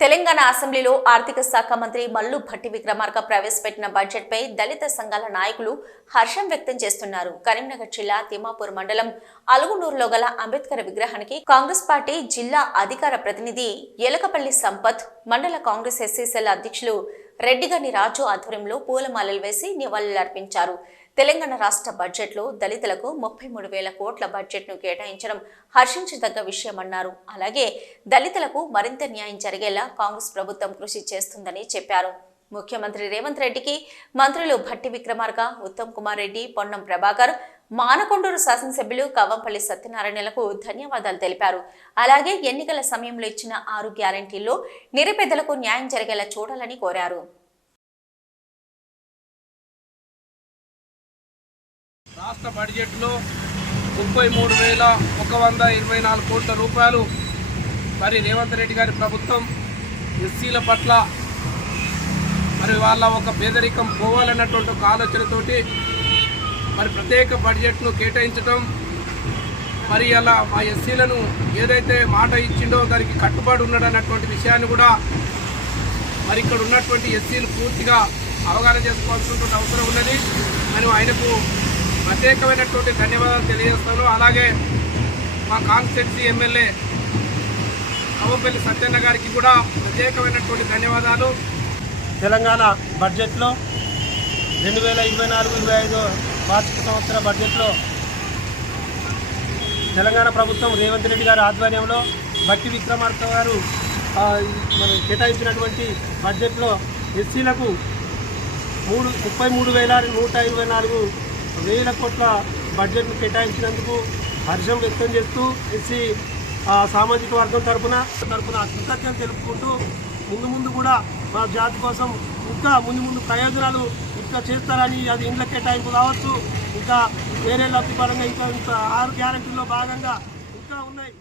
తెలంగాణ అసెంబ్లీలో ఆర్థిక శాఖ మంత్రి మల్లు భట్టి విక్రమార్క ప్రవేశపెట్టిన బడ్జెట్పై దళిత సంఘాల నాయకులు హర్షం వ్యక్తం చేస్తున్నారు. కరీంనగర్ జిల్లా తిమాపూర్ మండలం అలుగునూరులో గల అంబేద్కర్ విగ్రహానికి కాంగ్రెస్ పార్టీ జిల్లా అధికార ప్రతినిధి ఎలకపల్లి సంపత్ మండల కాంగ్రెస్ ఎస్సీసీల అధ్యక్షులు రెడ్డిగని రాజు ఆధ్వర్యంలో పూలమాలలు వేసి నివాళులర్పించారు. తెలంగాణ రాష్ట్ర బడ్జెట్లో దళితులకు ముప్పై మూడు వేల కోట్ల బడ్జెట్ను కేటాయించడం హర్షించదగ్గ విషయమన్నారు. అలాగే దళితులకు మరింత న్యాయం జరిగేలా కాంగ్రెస్ ప్రభుత్వం కృషి చేస్తుందని చెప్పారు. ముఖ్యమంత్రి రేవంత్ రెడ్డికి మంత్రులు భట్టి విక్రమార్క ఉత్తమ్ కుమార్ రెడ్డి పొన్నం ప్రభాకర్ మానకొండూరు శాసనసభ్యులు కవ్వంపల్లి సత్యనారాయణలకు ధన్యవాదాలు తెలిపారు. అలాగే ఎన్నికల సమయంలో ఇచ్చిన ఆరు గ్యారంటీల్లో నిరుపేదలకు న్యాయం జరిగేలా చూడాలని కోరారు. రాష్ట్ర బడ్జెట్లో ముప్పై మూడు వేల ఒక వంద ఇరవై నాలుగు కోట్ల రూపాయలు. మరి రేవంత్ రెడ్డి గారి ప్రభుత్వం ఎస్సీల పట్ల మరి వాళ్ళ ఒక పేదరికం పోవాలన్నటువంటి ఒక ఆలోచనతోటి మరి ప్రత్యేక బడ్జెట్ను కేటాయించడం మరి అలా మా ఎస్సీలను ఏదైతే మాట ఇచ్చిండో దానికి కట్టుబడి ఉన్నాడన్నటువంటి విషయాన్ని కూడా మరి ఇక్కడ ఉన్నటువంటి ఎస్సీలు పూర్తిగా అవగాహన చేసుకోవాల్సినటువంటి అవసరం ఉన్నది. నేను ఆయనకు ప్రత్యేకమైనటువంటి ధన్యవాదాలు తెలియజేస్తాను. అలాగే మా కాన్స్టిట్యున్సీ ఎమ్మెల్యే కవ్వపల్లి సత్యన్న గారికి కూడా ప్రత్యేకమైనటువంటి ధన్యవాదాలు. తెలంగాణ బడ్జెట్లో రెండు వేల ఇరవై నాలుగు ఇరవై ఐదు వార్షిక సంవత్సర బడ్జెట్లో తెలంగాణ ప్రభుత్వం రేవంత్ రెడ్డి గారి ఆధ్వర్యంలో బట్టి విక్రమార్క గారు మనం కేటాయించినటువంటి బడ్జెట్లో ఎస్సీలకు మూడు ముప్పై మూడు వేల నూట ఇరవై నాలుగు వేల కోట్ల బడ్జెట్ను కేటాయించినందుకు హర్షం వ్యక్తం చేస్తూ ఎస్సీ సామాజిక వర్గం తరపున తరపున కృతజ్ఞతలు తెలుపుకుంటూ ముందు ముందు కూడా మా జాతి కోసం ఇంకా ముందు ముందు ప్రయోజనాలు చేస్తారని అది ఇండ్ల కేటాయింపు కావచ్చు ఇంకా వేరే లబ్ధి పరంగా ఇంకా ఆరు గ్యారంటీలో భాగంగా ఇంకా ఉన్నాయి.